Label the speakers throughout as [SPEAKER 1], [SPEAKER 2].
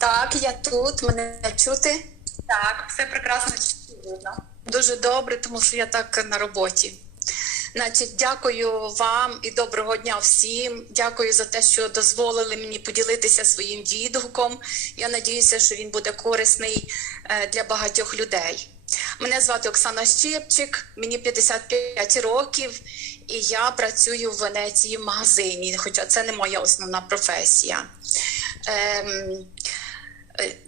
[SPEAKER 1] Так, я тут, мене чути.
[SPEAKER 2] Так, все прекрасно видно.
[SPEAKER 1] Дуже добре, тому що я так на роботі. Значить, дякую вам і доброго дня всім. Дякую за те, що дозволили мені поділитися своїм відгуком. Я надіюся, що він буде корисний е, для багатьох людей. Мене звати Оксана Щепчик, мені 55 років, і я працюю в Венеції в магазині, хоча це не моя основна професія. Ем,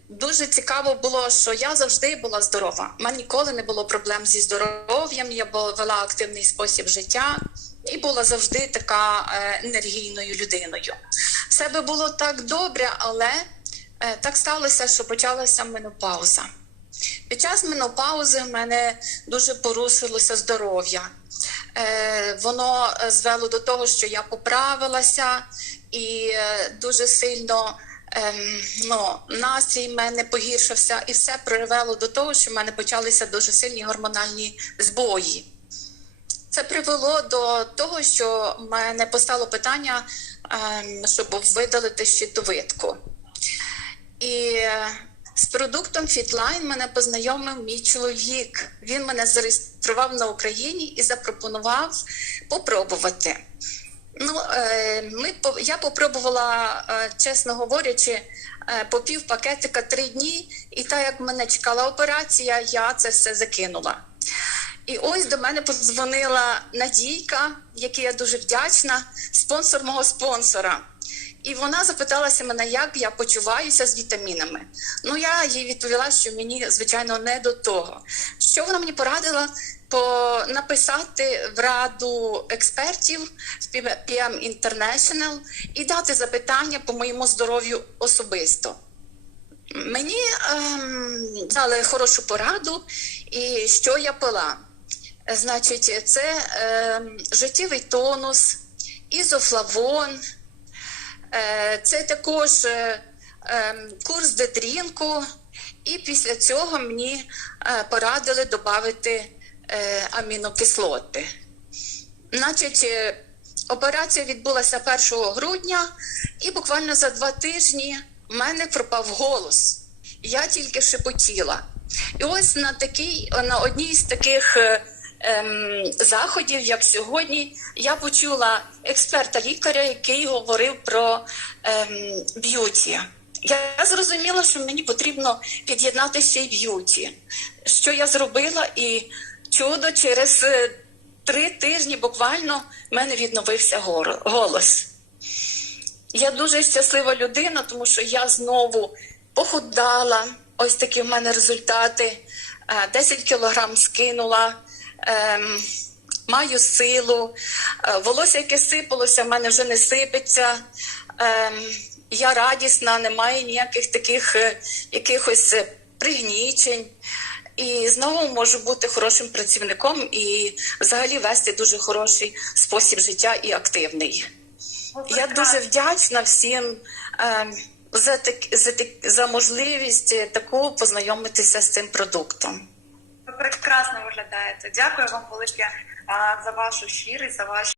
[SPEAKER 1] Дуже цікаво було, що я завжди була здорова. У мене ніколи не було проблем зі здоров'ям. Я вела активний спосіб життя і була завжди така е, енергійною людиною. Все би було так добре, але е, так сталося, що почалася менопауза. Під час менопаузи в мене дуже порушилося здоров'я. Е, воно е, звело до того, що я поправилася і е, дуже сильно ем, ну, настрій в мене погіршився, і все привело до того, що в мене почалися дуже сильні гормональні збої. Це привело до того, що в мене постало питання, ем, щоб видалити щитовидку. І з продуктом Fitline мене познайомив мій чоловік. Він мене зареєстрував на Україні і запропонував попробувати. Ну, е, ми, я попробувала, е, чесно говорячи, е, по пів пакетика три дні, і так як мене чекала операція, я це все закинула. І ось до мене подзвонила Надійка, якій я дуже вдячна, спонсор мого спонсора. І вона запиталася мене, як я почуваюся з вітамінами. Ну, я їй відповіла, що мені, звичайно, не до того. Що вона мені порадила? По написати в раду експертів в PM International і дати запитання по моєму здоров'ю особисто. Мені ем, дали хорошу пораду, і що я пила. Значить, це ем, життєвий тонус, ізофлавон, це також е, ем, курс дедрінку, і після цього мені е, порадили додати е, амінокислоти. Значить, е, операція відбулася 1 грудня, і буквально за два тижні в мене пропав голос. Я тільки шепотіла. І ось на такій, на одній з таких е, ем, заходів, як сьогодні, я почула експерта-лікаря, який говорив про ем, б'юті. Я зрозуміла, що мені потрібно під'єднати ще й б'юті. Що я зробила, і чудо через е, три тижні буквально в мене відновився голос. Я дуже щаслива людина, тому що я знову похудала. Ось такі в мене результати. Е, 10 кілограм скинула, ем, маю силу. Е, Волосся, яке сипалося, в мене вже не сипеться. Ем, я радісна, немає ніяких таких е, якихось е, пригнічень. І знову можу бути хорошим працівником і взагалі вести дуже хороший спосіб життя і активний.
[SPEAKER 2] Ну,
[SPEAKER 1] Я дуже вдячна всім е, за, так, за, так, за можливість таку познайомитися з цим продуктом.
[SPEAKER 2] Прекрасно виглядаєте. Дякую вам велике за вашу щирість, за ваші.